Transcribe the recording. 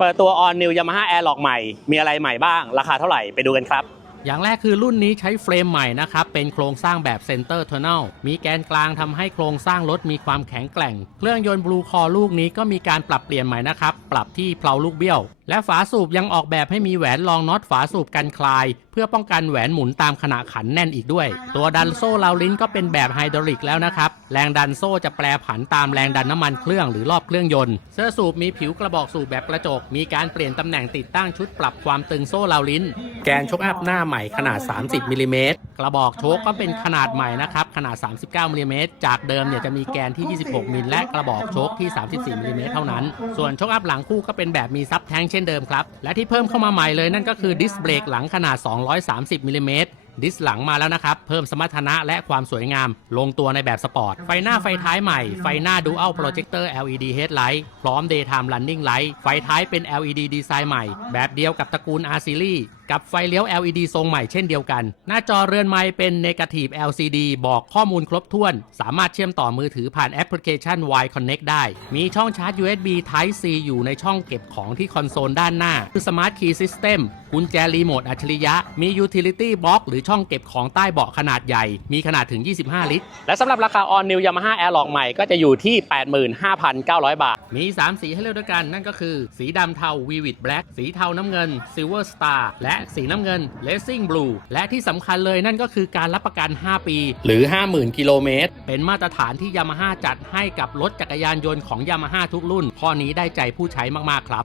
เปิดตัว All New Yamaha Airlock ใหม่ มีอะไรใหม่บ้าง ราคาเท่าไหร่ ไปดูกันครับ อย่างแรกคือรุ่นนี้ใช้เฟรมใหม่นะครับ เป็นโครงสร้างแบบเซนเตอร์เทอร์เนลมีแกนกลางทำให้โครงสร้างรถมีความแข็งแกร่ง เครื่องยนต์บลูคอลูกนี้ก็มีการปรับเปลี่ยนใหม่นะครับ ปรับที่เพลาลูกเบี้ยว และฝาสูบยังออกแบบให้มีแหวนรองน็อตฝาสูบกันคลาย เพื่อป้องกันแหวนหมุนตามขณะขันแน่นอีกด้วย ตัวดันโซ่ราวลิ้นก็เป็นแบบไฮดรอลิกแล้วนะครับแรงดันโซ่จะแปรผันตามแรงดันน้ำมันเครื่องหรือรอบเครื่องยนต์เสื้อสูบมีผิวกระบอกสูบแบบกระจก มีการเปลี่ยนตำแหน่งติดตั้งชุดปรับความตึงโซ่ราวลิ้น แกนชกอัพหน้าใหม่ขนาด 30มิลลิเมตรกระบอกโชคก็เป็นขนาดใหม่นะครับขนาด 39มิลลิเมตรจากเดิมเนี่ยจะมีแกนที่ 26มิลและกระบอกโชคที่ 34มิลลิเมตรเท่านั้น ส่วนชกอัพหลังคู่ก็เป็นแบบมีซับแท้งเช่นเดิมครับ และที่เพิ่มเข้ามาใหม่เลยนั่นก็คือดิสเบรกหลังขนาด 230มิลลิเมตร ดิสหลังมาแล้วนะครับ เพิ่มสมรรถนะและความสวยงาม ลงตัวในแบบสปอร์ต ไฟหน้าไฟท้ายใหม่ ไฟหน้า Dual Projector LED Headlight พร้อม Daytime Running Light ไฟท้ายเป็น LED ดีไซน์ใหม่ แบบเดียวกับตระกูล R Series กับไฟเลี้ยว LED ทรงใหม่เช่นเดียวกัน หน้าจอเรือนไม้เป็น Negative LCD บอกข้อมูลครบถ้วน สามารถเชื่อมต่อมือถือผ่านแอปพลิเคชัน Y Connect ได้ มีช่องชาร์จ USB Type C อยู่ในช่องเก็บของที่คอนโซลด้านหน้าคือ Smart Key System กุญแจรีโมทอัจฉริยะ มี Utility Box หรือช่องเก็บของใต้เบาะขนาดใหญ่ มีขนาดถึง 25 ลิตร และสำหรับราคา All New Yamaha Airlock ใหม่ก็จะอยู่ที่ 85,900 บาท มี 3 สีให้เลือกด้วยกัน นั่นก็คือ สีดำเทา Vivid Black สีเทาน้ำเงิน Silver Star และสีน้ำเงิน Racing Blue และที่สำคัญเลยนั่นก็คือการรับประกัน 5 ปี หรือ 50,000 กิโลเมตร เป็นมาตรฐานที่ Yamaha จัดให้กับรถจักรยานยนต์ของ Yamaha ทุกรุ่น ข้อนี้ได้ใจผู้ใช้มาก ๆ ครับ